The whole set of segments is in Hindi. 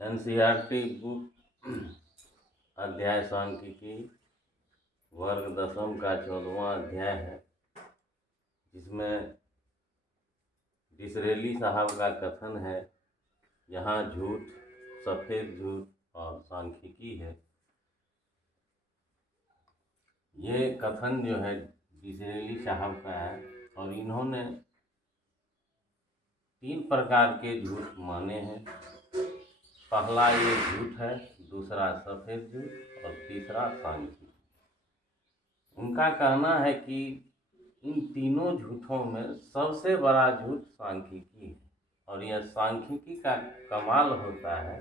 एनसीईआरटी बुक अध्याय सांख्यिकी वर्ग दसम का 14वां अध्याय है, जिसमें डिसरेली साहब का कथन है। यहाँ झूठ, सफ़ेद झूठ और सांख्यिकी है। ये कथन जो है डिसरेली साहब का है और इन्होंने 3 प्रकार के झूठ माने हैं। पहला ये झूठ है, दूसरा सफ़ेद झूठ और तीसरा सांख्यिकी। उनका कहना है कि इन तीनों झूठों में सबसे बड़ा झूठ सांख्यिकी है और यह सांख्यिकी का कमाल होता है,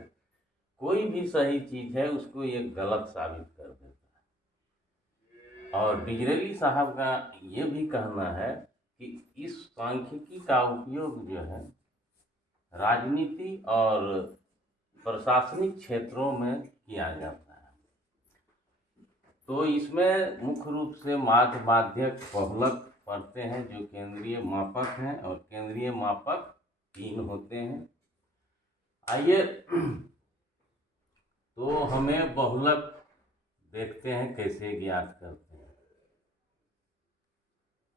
कोई भी सही चीज़ है उसको ये गलत साबित कर देता है। और डिसरेली साहब का ये भी कहना है कि इस सांख्यिकी का उपयोग जो है राजनीति और प्रशासनिक क्षेत्रों में किया जाता है। तो इसमें मुख्य रूप से माध्यक बहुलक पढ़ते हैं, जो केंद्रीय मापक हैं, और केंद्रीय मापक 3 होते हैं। आइए तो हमें बहुलक देखते हैं कैसे ज्ञात करते हैं।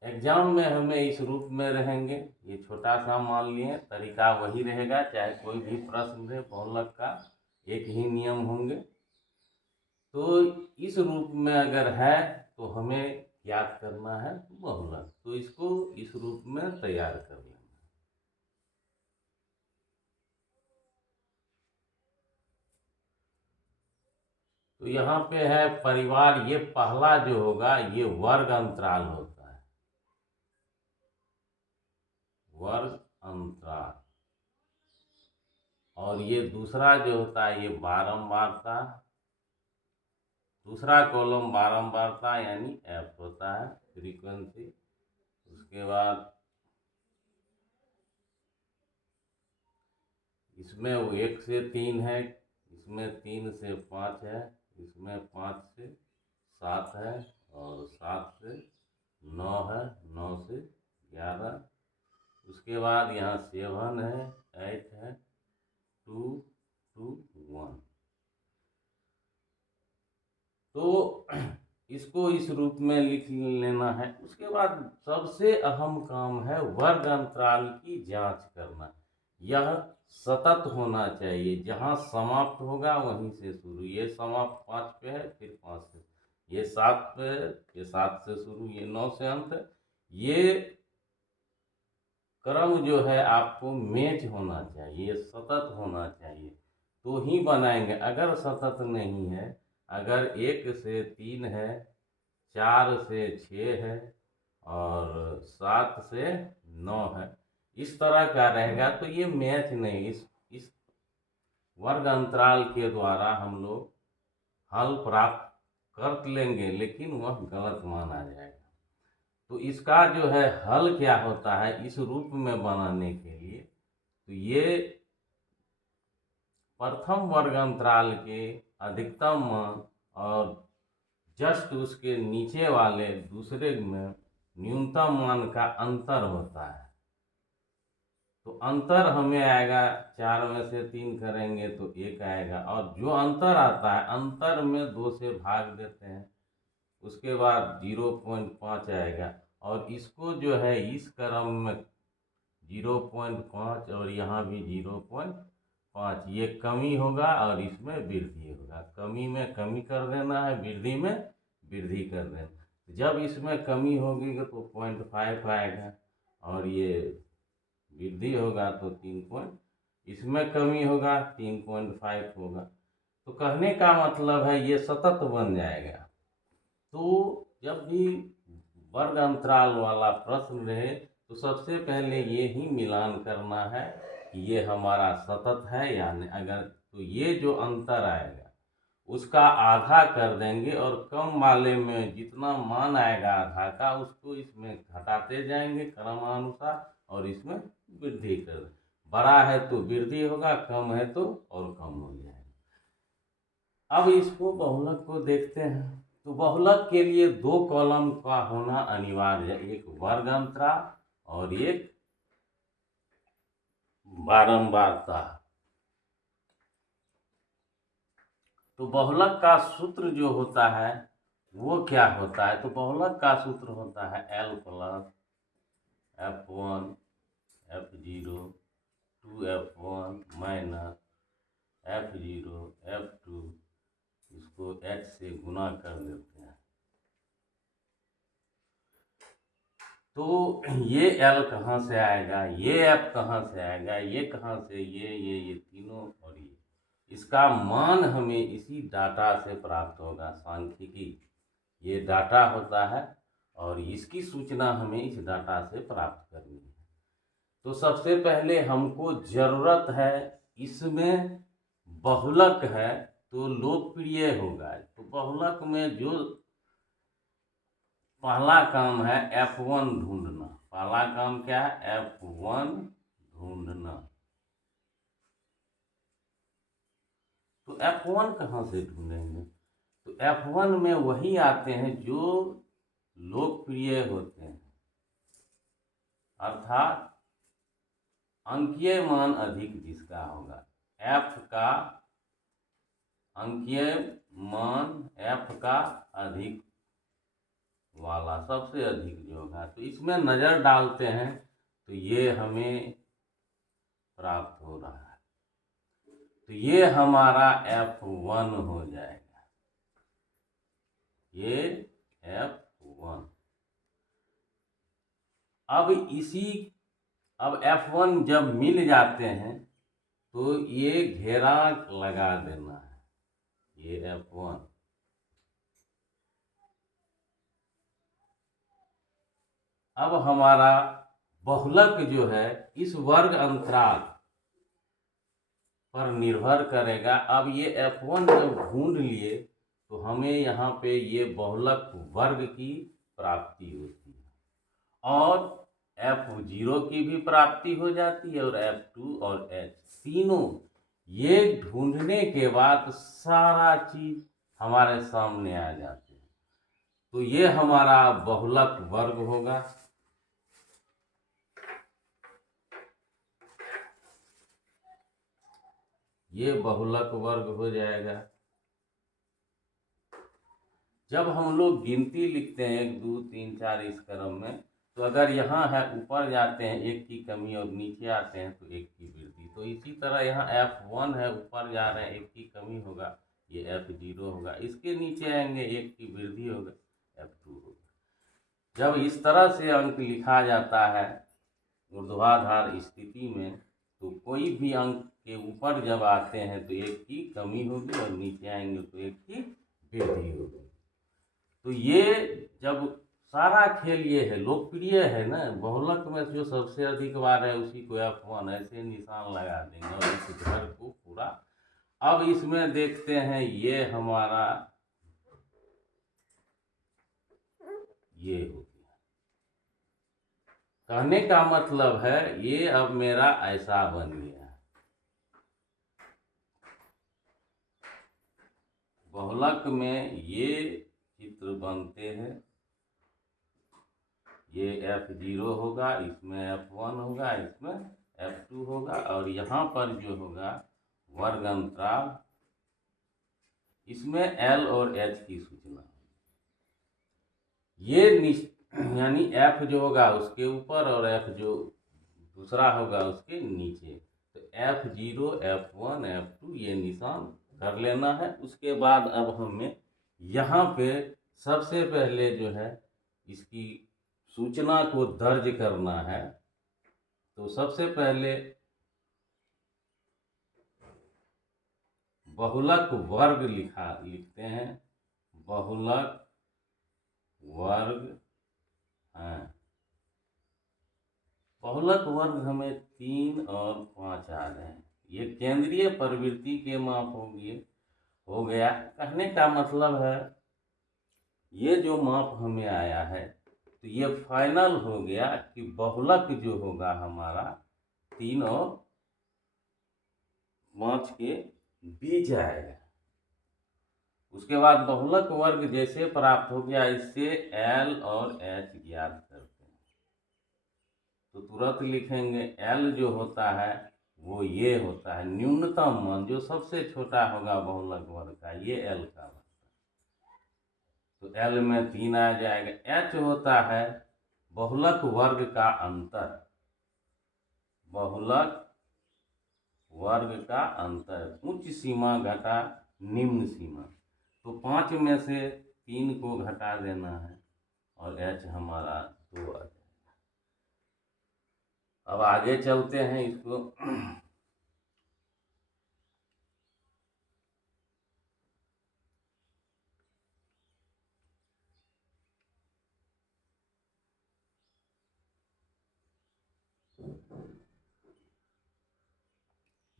एग्जाम में हमें इस रूप में रहेंगे, ये छोटा सा मान लिए, तरीका वही रहेगा, चाहे कोई भी प्रश्न दे, बहुलक का एक ही नियम होंगे। तो इस रूप में अगर है तो हमें ज्ञात करना है बहुलक, तो इसको इस रूप में तैयार कर लेना। तो यहाँ पे है परिवार, ये पहला जो होगा ये वर्ग अंतराल होता है, वर्ग अंतराल। और ये दूसरा जो होता है ये बारंबारता, दूसरा कॉलम बारंबारता यानी एफ होता है, फ्रीक्वेंसी। उसके बाद इसमें वो 1 से 3 है, इसमें 3 से 5 है, इसमें 5 से 7 है और 7 से 9 है, 9 से 11। उसके बाद यहाँ 7 है, 8 है, 2, 2, 1। तो इसको इस रूप में लिख लेना है। उसके बाद सबसे अहम काम है वर्ग अंतराल की जांच करना। यह सतत होना चाहिए, जहाँ समाप्त होगा वहीं से शुरू। ये समाप्त 5 पे है, फिर 5 से, ये 7 पे है, ये 7 से शुरू, ये 9 से अंत है। ये क्रम जो है आपको मैच होना चाहिए, सतत होना चाहिए, तो ही बनाएंगे। अगर सतत नहीं है, अगर 1 से 3 है, 4 से 6 है और 7 से 9 है, इस तरह का रहेगा तो ये मैच नहीं। इस वर्ग अंतराल के द्वारा हम लोग हल प्राप्त कर लेंगे, लेकिन वह गलत माना जाएगा। तो इसका जो है हल क्या होता है इस रूप में बनाने के लिए, तो ये प्रथम वर्ग अंतराल के अधिकतम मान और जस्ट उसके नीचे वाले दूसरे में न्यूनतम मान का अंतर होता है। तो अंतर हमें आएगा, 4 में से 3 करेंगे तो 1 आएगा, और जो अंतर आता है अंतर में 2 से भाग देते हैं, उसके बाद 0.5 आएगा। और इसको जो है इस क्रम में 0.5 और यहाँ भी 0.5, ये कमी होगा और इसमें वृद्धि होगा। कमी में कमी कर देना है, वृद्धि में वृद्धि कर देना। जब इसमें कमी होगी तो 0.5 आएगा और ये वृद्धि होगा तो 3 इसमें कमी होगा 3.5 होगा। तो कहने का मतलब है ये सतत बन जाएगा। तो जब भी वर्ग अंतराल वाला प्रश्न रहे तो सबसे पहले ये ही मिलान करना है कि ये हमारा सतत है या नहीं। अगर तो ये जो अंतर आएगा उसका आधा कर देंगे और कम वाले में जितना मान आएगा आधा का उसको इसमें घटाते जाएंगे क्रमानुसार और इसमें वृद्धि कर। बड़ा है तो वृद्धि होगा, कम है तो और कम हो जाएगा। अब इसको बहुलक को देखते हैं। तो बहुलक के लिए 2 कॉलम का होना अनिवार्य है, एक वर्ग अंतराल और एक बारंबारता। तो बहुलक का सूत्र जो होता है वो क्या होता है? तो बहुलक का सूत्र होता है L plus F1 F0 2F1 minus F0 F2, इसको H से गुना कर देते हैं। तो ये L कहाँ से आएगा, ये F कहाँ से आएगा, ये कहाँ से, ये तीनों और ये, इसका मान हमें इसी डाटा से प्राप्त होगा। सांख्यिकी ये डाटा होता है और इसकी सूचना हमें इस डाटा से प्राप्त करनी है। तो सबसे पहले हमको ज़रूरत है, इसमें बहुलक है तो लोकप्रिय होगा। तो बहुलक में जो पहला काम है F1 ढूंढना। पहला काम क्या है? F1 ढूंढना। तो F1 कहाँ से ढूंढेंगे? तो F1 में वही आते हैं जो लोकप्रिय होते हैं, अर्थात अंकीय मान अधिक जिसका होगा। F का अंकीय मान F का अधिक वाला सबसे अधिक जो होगा, तो इसमें नज़र डालते हैं तो ये हमें प्राप्त हो रहा है। तो ये हमारा F1 हो जाएगा, ये F1। अब F1 जब मिल जाते हैं तो ये घेरा लगा देना है, ये F1। अब हमारा बहुलक जो है इस वर्ग अंतराल पर निर्भर करेगा। अब ये F1 जब ढूंढ लिए तो हमें यहाँ पे ये बहुलक वर्ग की प्राप्ति होती है और F0 की भी प्राप्ति हो जाती है और F2 और H तीनों ये ढूंढने के बाद सारा चीज हमारे सामने आ जाते हैं। तो ये हमारा बहुलक वर्ग होगा। ये बहुलक वर्ग हो जाएगा। जब हम लोग गिनती लिखते हैं 1 2 3 4 इस क्रम में, तो अगर यहाँ है ऊपर जाते हैं 1 की कमी और नीचे आते हैं तो 1 की वृद्धि। तो इसी तरह यहाँ F1 है, ऊपर जा रहे हैं 1 की कमी होगा, ये F0 होगा। इसके नीचे आएंगे 1 की वृद्धि होगा, F2 होगा। जब इस तरह से अंक लिखा जाता है ऊर्ध्वाधर स्थिति में, तो कोई भी अंक के ऊपर जब आते हैं तो 1 की कमी होगी और नीचे आएंगे तो 1 की वृद्धि होगी। तो ये जब सारा खेल ये है, लोकप्रिय है ना, बहुलक में जो सबसे अधिक बार है उसी को F1 ऐसे निशान लगा देंगे और इस घर को पूरा। अब इसमें देखते हैं ये हमारा ये हो गया। कहने का मतलब है ये अब मेरा ऐसा बन गया। बहुलक में ये चित्र बनते हैं, ये F0 होगा, इसमें F1 होगा, इसमें F2 होगा और यहाँ पर जो होगा वर्ग अंतराल, इसमें L और H की सूचना। ये यानी F जो होगा उसके ऊपर और F जो दूसरा होगा उसके नीचे। तो F0 F1 F2 ये निशान कर लेना है। उसके बाद अब हमें यहाँ पे सबसे पहले जो है इसकी सूचना को दर्ज करना है। तो सबसे पहले बहुलक वर्ग लिखते हैं, बहुलक वर्ग है। बहुलक वर्ग हमें 3 और 5 आ रहे हैं। ये केंद्रीय प्रवृत्ति के माप हो गया। कहने का मतलब है ये जो माप हमें आया है तो ये फाइनल हो गया कि बहुलक जो होगा हमारा 3 और 5 के बीच आएगा। उसके बाद बहुलक वर्ग जैसे प्राप्त हो गया, इससे L और H ज्ञात करते हैं। तो तुरंत लिखेंगे L जो होता है वो ये होता है न्यूनतम मान, जो सबसे छोटा होगा बहुलक वर्ग का, ये एल का बनता है। तो एल में 3 आ जाएगा। एच होता है बहुलक वर्ग का अंतर, बहुलक वर्ग का अंतर, उच्च सीमा घटा निम्न सीमा। तो 5 में से 3 को घटा देना है और एच हमारा 2 आ जाएगा। अब आगे चलते हैं इसको।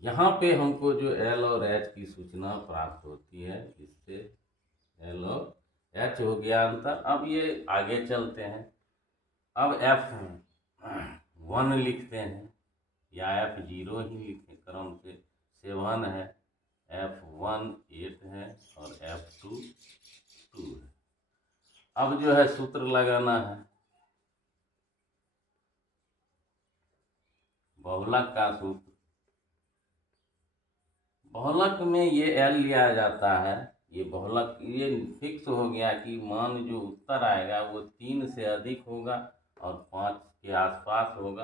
यहाँ पे हमको जो एल और एच की सूचना प्राप्त होती है, इससे एल और एच हो गया अंतर। अब ये आगे चलते हैं। अब F1 लिखते हैं या F0 ही लिखें क्रम से। 7 है, F1 8 है और F2 2 है। अब जो है सूत्र लगाना है बहुलक का सूत्र। बहुलक में ये एल लिया जाता है, ये बहुलक ये फिक्स हो गया कि मान जो उत्तर आएगा वो 3 से अधिक होगा और 5 के आसपास होगा।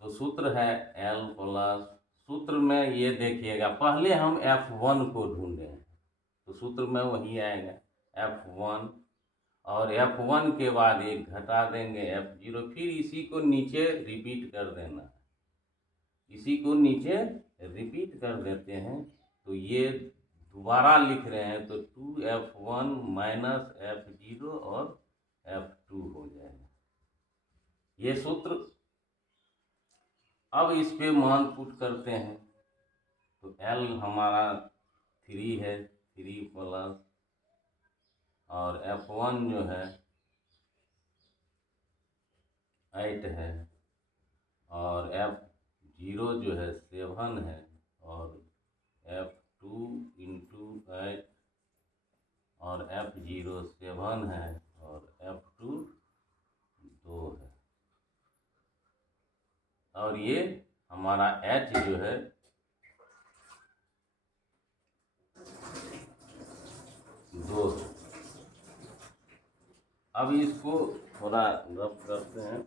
तो सूत्र है एल प्लस, सूत्र में ये देखिएगा पहले हम F1 को ढूंढे हैं तो सूत्र में वही आएगा F1, और F1 के बाद एक घटा देंगे F0, फिर इसी को नीचे रिपीट कर देना है, इसी को नीचे रिपीट कर देते हैं। तो ये दोबारा लिख रहे हैं तो 2F1 माइनस F0 और F2 हो जाएगा ये सूत्र। अब इस पे मान पुट करते हैं तो L हमारा 3 है, 3 प्लस, और F1 जो है 8 है, और F0 जो है 7 है, और F2 इंटू 8 और F0 7 है और F2 2 है, और ये हमारा H जो है 2 है। अब इसको थोड़ा रफ करते हैं।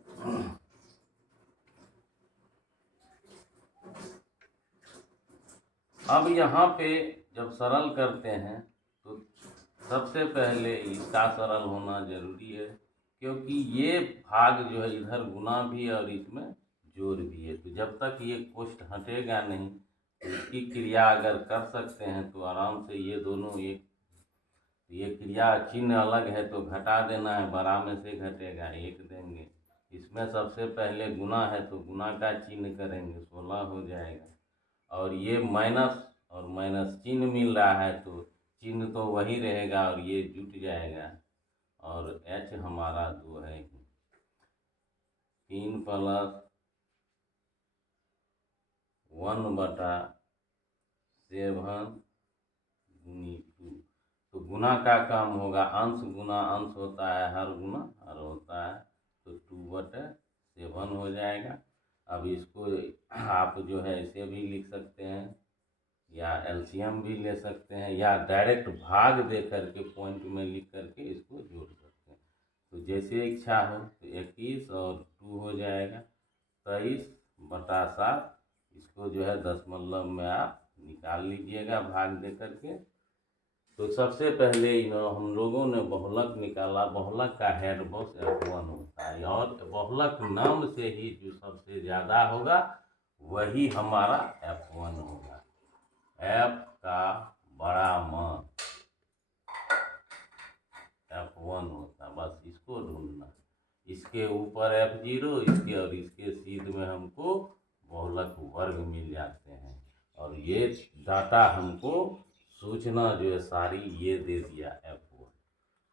अब यहाँ पे जब सरल करते हैं तो सबसे पहले इसका सरल होना जरूरी है, क्योंकि ये भाग जो है इधर गुना भी है और इसमें जोड़ भी है। तो जब तक ये कोष्ठ हटेगा नहीं तो इसकी क्रिया अगर कर सकते हैं तो आराम से ये दोनों एक, ये क्रिया चिन्ह अलग है तो घटा देना है, बड़ा में से घटेगा 1 देंगे। इसमें सबसे पहले गुना है तो गुना का चिन्ह करेंगे, 16 हो जाएगा। और ये माइनस और माइनस चिन्ह मिल रहा है तो चिन्ह तो वही रहेगा और ये जुट जाएगा, और H हमारा 2 है, 3 प्लस 1/7 गुनी 2। तो गुना का काम होगा, अंश गुना अंश होता है, हर गुना हर होता है, तो 2/7 हो जाएगा। अब इसको आप जो है इसे भी लिख सकते हैं या एलसीएम भी ले सकते हैं या डायरेक्ट भाग दे करके पॉइंट में लिख करके इसको जोड़ सकते हैं। तो जैसे इच्छा हो तो 21 और 2 हो जाएगा 23/7। इसको जो है दशमलव में आप निकाल लीजिएगा भाग दे करके। तो सबसे पहले हम लोगों ने बहुलक निकाला। बहुलक का हेड बॉक्स F1 होता है, और बहुलक नाम से ही जो सबसे ज़्यादा होगा वही हमारा F1 होगा। F का बड़ा मान F1 होता, बस इसको ढूंढना। इसके ऊपर F0, इसके और इसके सीध में हमको बहुलक वर्ग मिल जाते हैं, और ये डाटा हमको सूचना जो है सारी ये दे दिया F1।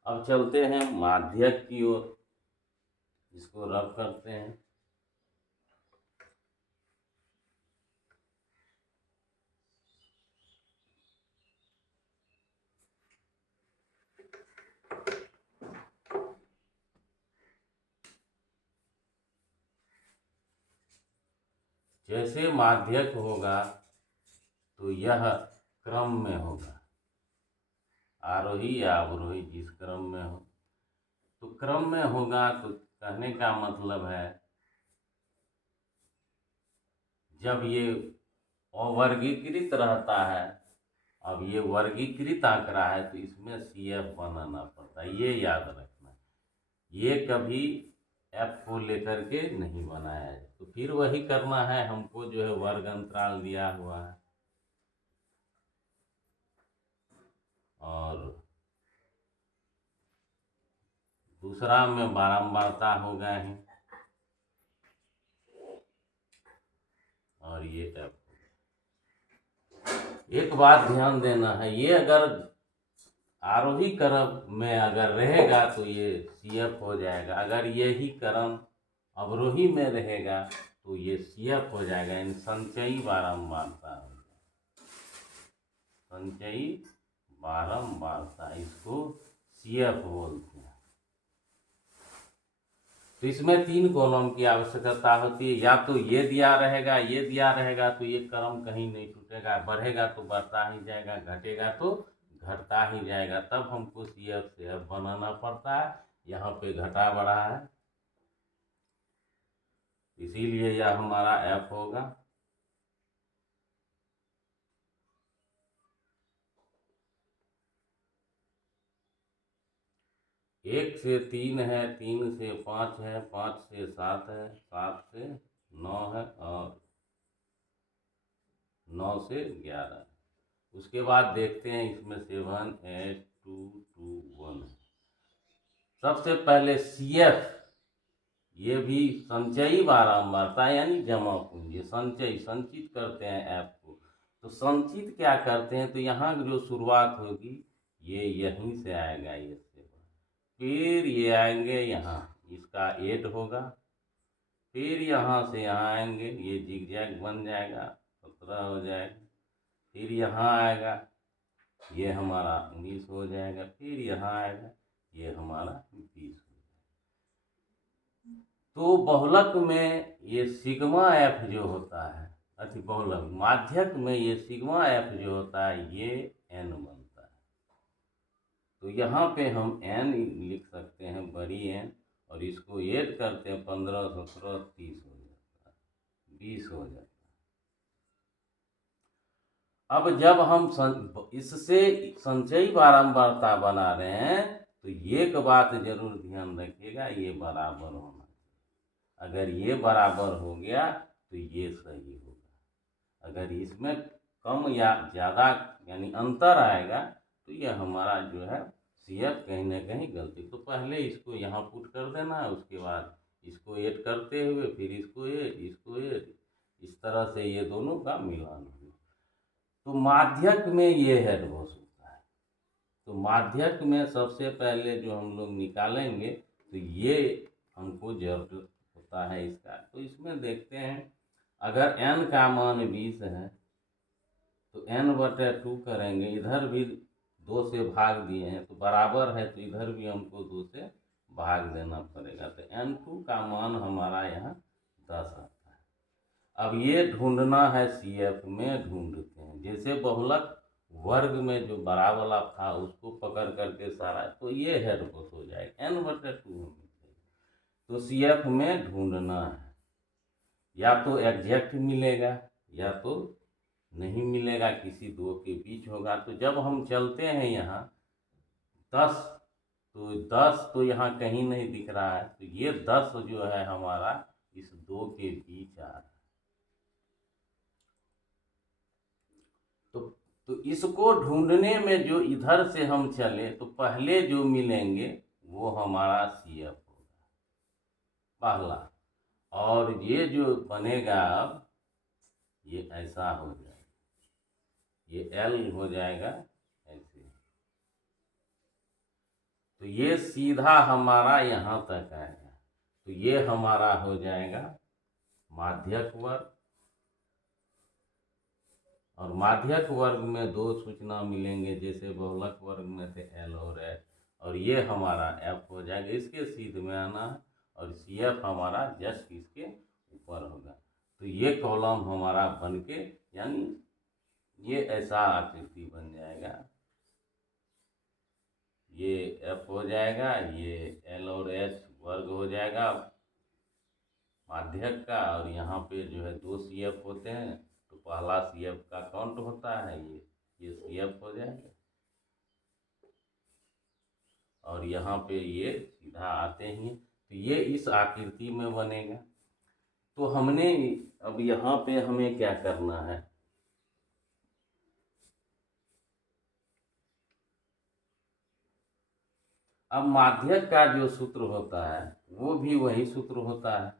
अब चलते हैं माध्यक की ओर, इसको रब करते हैं। जैसे माध्यक होगा तो यह क्रम में होगा, आरोही या अवरोही जिस क्रम में हो, तो क्रम में होगा। तो कहने का मतलब है जब ये अवर्गीकृत रहता है, अब ये वर्गीकृत आंकड़ा है तो इसमें CF बनाना पड़ता है, ये याद रखना। ये कभी F को लेकर के नहीं बनाया है। तो फिर वही करना है हमको, जो है वर्ग अंतराल दिया हुआ है और दूसरा में बारंबारता होगा ही, और ये F। एक बात ध्यान देना है, ये अगर आरोही क्रम में अगर रहेगा तो ये CF हो जाएगा, अगर यही क्रम अवरोही में रहेगा तो ये CF हो जाएगा, यानी संचयी बारंबारता हो जाएगा। संचयी बारंबारता, इसको CF बोलते हैं। तो इसमें 3 कॉलम की आवश्यकता होती है, या तो ये दिया रहेगा, ये दिया रहेगा तो ये क्रम कहीं नहीं टूटेगा, बढ़ेगा तो बढ़ता ही जाएगा, घटेगा तो घटता ही जाएगा, तब हमको CF से F बनाना पड़ता है। यहाँ पे घटा बढ़ा है, इसीलिए यह हमारा F होगा। एक से 3 है, 3 से 5 है, 5 से 7 है, 7 से 9 है, और 9 से 11 है। उसके बाद देखते हैं इसमें 7 8 2 2 1 है। सबसे पहले CF, ये भी संचयी बारंबारता यानी जमा पूंजी, संचयी संचित करते हैं F को। तो संचित क्या करते हैं, तो यहाँ जो शुरुआत होगी ये यहीं से आएगा, ये से फिर ये आएंगे यहाँ, इसका 8 होगा, फिर यहाँ से यहाँ आएंगे, ये जिगजैग बन जाएगा, 17 हो जाएगा, फिर यहाँ आएगा, ये हमारा 19 हो जाएगा, फिर यहाँ आएगा, ये हमारा 20 हो जाएगा। तो बहुलक में ये सिग्मा F जो होता है, बहुलक माध्यक में ये सिग्मा F जो होता है ये N बनता है। तो यहाँ पे हम N लिख सकते हैं, बड़ी N, और इसको ऐड करते हैं, 15 17 30 हो जाता है, 20 हो जाता है। अब जब हम इससे संचयी बारंबारता बना रहे हैं तो एक बात जरूर ध्यान रखिएगा, ये बराबर होना चाहिए। अगर ये बराबर हो गया तो ये सही होगा, अगर इसमें कम या ज़्यादा यानी अंतर आएगा तो यह हमारा जो है CF कहीं ना कहीं गलती। तो पहले इसको यहाँ पुट कर देना है, उसके बाद इसको ऐड करते हुए फिर इसको ऐड, इस तरह से ये दोनों का मिलान होगा। तो माध्यक में ये हेडवॉश होता है। तो माध्यक में सबसे पहले जो हम लोग निकालेंगे तो ये हमको जरूरत होता है इसका। तो इसमें देखते हैं, अगर n का मान 20 है तो n/2 करेंगे, इधर भी 2 से भाग दिए हैं तो बराबर है, तो इधर भी हमको 2 से भाग देना पड़ेगा। तो n2 का मान हमारा यहाँ 10 आता है। अब ये ढूंढना है, CF में ढूंढते हैं, जैसे बहुलक वर्ग में जो बड़ा वाला था उसको पकड़ करके सारा, तो ये हेडवॉश हो जाएगा, n/2 होनी चाहिए। तो CF में ढूंढना है, या तो एग्जैक्ट मिलेगा या तो नहीं मिलेगा, किसी दो के बीच होगा। तो जब हम चलते हैं यहाँ 10, तो 10 तो यहाँ कहीं नहीं दिख रहा है, तो ये 10 जो है हमारा इस 2 के बीच आ रहा है। तो इसको ढूंढने में जो इधर से हम चले तो पहले जो मिलेंगे वो हमारा CF होगा पहला, और ये जो बनेगा अब ये ऐसा हो जाएगा, ये L हो जाएगा ऐसे। तो ये सीधा हमारा यहाँ तक आएगा, तो ये हमारा हो जाएगा माध्यक वर्ग। और माध्यक वर्ग में 2 सूचना मिलेंगे, जैसे बहुलक वर्ग में थे L और H, और ये हमारा F हो जाएगा। इसके सीध में आना है, और CF हमारा जस्ट इसके ऊपर होगा। तो ये कॉलम हमारा बन के यानी ये ऐसा आकृति बन जाएगा। ये एफ हो जाएगा, ये एल और एच वर्ग हो जाएगा माध्यक का, और यहाँ पे जो है 2 CF होते हैं, तो पहला CF का काउंट होता है ये CF हो जाएगा, और यहाँ पे ये सीधा आते ही तो ये इस आकृति में बनेगा। तो हमने अब यहाँ पे हमें क्या करना है, अब माध्यक का जो सूत्र होता है वो भी वही सूत्र होता है।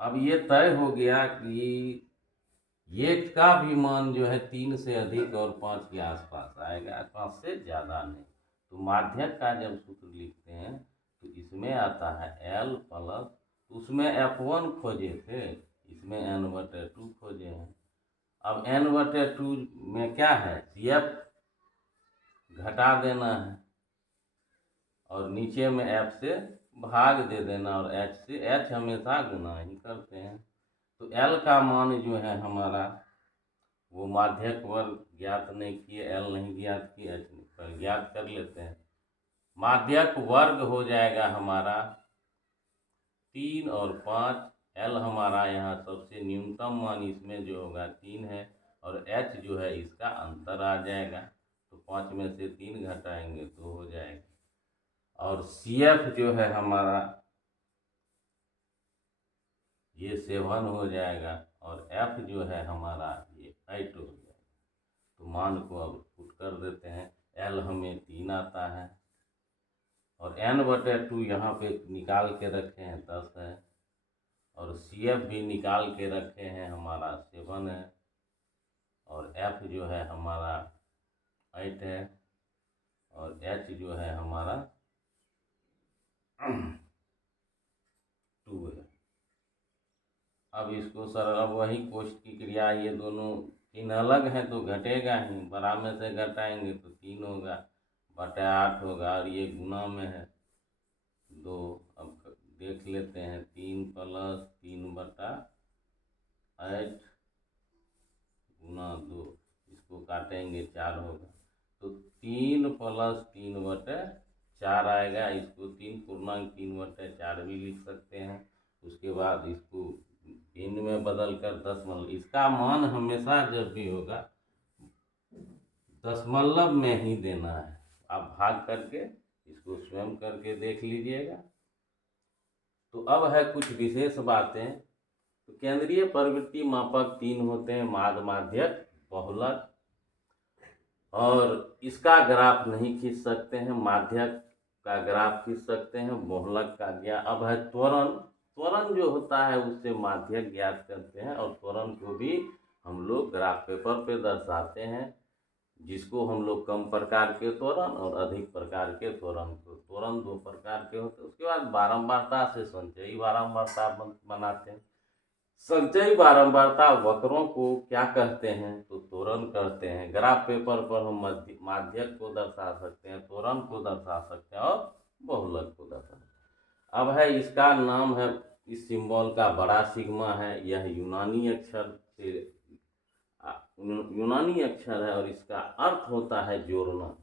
अब ये तय हो गया कि ये का भी मान जो है 3 से अधिक और 5 के आसपास आएगा, 5 से ज़्यादा नहीं। तो माध्यक का जब सूत्र लिखते हैं तो इसमें आता है L प्लस, उसमें F1 खोजे थे, इसमें n/2 खोजे हैं। अब n/2 में क्या है, CF घटा देना है और नीचे में F से भाग दे देना, और H से H हमेशा गुना ही करते हैं। तो L का मान जो है हमारा वो माध्यक वर्ग ज्ञात नहीं किए, L नहीं ज्ञात किए, H पर ज्ञात कर लेते हैं। माध्यक वर्ग हो जाएगा हमारा 3 और 5, L हमारा यहाँ सबसे न्यूनतम मान इसमें जो होगा 3 है, और H जो है इसका अंतर आ जाएगा, तो 5 में से 3 घटाएंगे तो हो जाएगा, और CF जो है हमारा ये 7 हो जाएगा, और F जो है हमारा ये 8 हो जाएगा। तो मान को अब पुट कर देते हैं, L हमें 3 आता है, और n/2 यहाँ पे निकाल के रखे हैं 10 है, और CF भी निकाल के रखे हैं हमारा 7 है, और F जो है हमारा 8 है, और H जो है हमारा 2 है। अब इसको सरल, अब वही कोष्ठ की क्रिया, ये दोनों 3 अलग हैं तो घटेगा ही, बड़ा में से घटाएंगे तो 3 होगा, बटा 8 होगा, और ये गुना में है 2। अब देख लेते हैं, 3 प्लस 3/8 गुना 2, इसको काटेंगे 4 होगा, तो 3 प्लस 3/4 आएगा। इसको 3 पूर्णांक 3/4 भी लिख सकते हैं। उसके बाद इसको भिन्न में बदल कर दशमलव, इसका मान हमेशा जब भी होगा दशमलव में ही देना है। आप भाग करके इसको स्वयं करके देख लीजिएगा। तो अब है कुछ विशेष बातें। तो केंद्रीय प्रवृत्ति मापक 3 होते हैं, माद, माध्यक, बहुलक, और इसका ग्राफ नहीं खींच सकते हैं, माध्यक का ग्राफ खींच सकते हैं, बहुलक का ज्ञात। अब है त्वरण, त्वरण जो होता है उससे माध्यक ज्ञात करते हैं, और त्वरण को भी हम लोग ग्राफ पेपर पे दर्शाते हैं, जिसको हम लोग कम प्रकार के त्वरण और अधिक प्रकार के त्वरण को, त्वरण 2 प्रकार के होते हैं। उसके बाद बारंबारता से संचयी बारंबारता बनाते हैं। संचयी बारंबारता वक्रों को क्या कहते हैं, तो त्वरण कहते हैं। ग्राफ पेपर पर हम माध्यक को दर्शा सकते हैं, त्वरण को दर्शा सकते हैं, और बहुलक को दर्शा सकते हैं। अब है इसका नाम है, इस सिंबल का बड़ा सिग्मा है, यह यूनानी अक्षर से यूनानी अक्षर है, और इसका अर्थ होता है जोड़ना।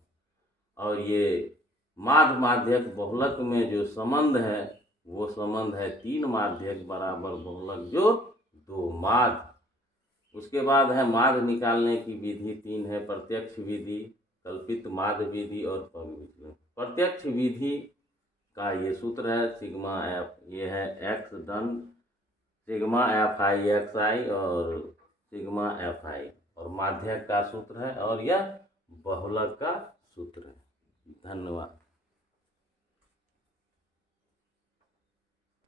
और ये माद, माध्यक, बहुलक में जो संबंध है वो संबंध है 3 माध्यक बराबर बहुलक जो 2 माद। उसके बाद है माद निकालने की विधि 3 है, प्रत्यक्ष विधि, कल्पित माद विधि और पग विचलन। प्रत्यक्ष विधि का ये सूत्र है सिग्मा एफ, ये है एक्स धन सिग्मा FI और सिग्मा FI, और माध्यक का सूत्र है, और यह बहुलक का सूत्र है। धन्यवाद।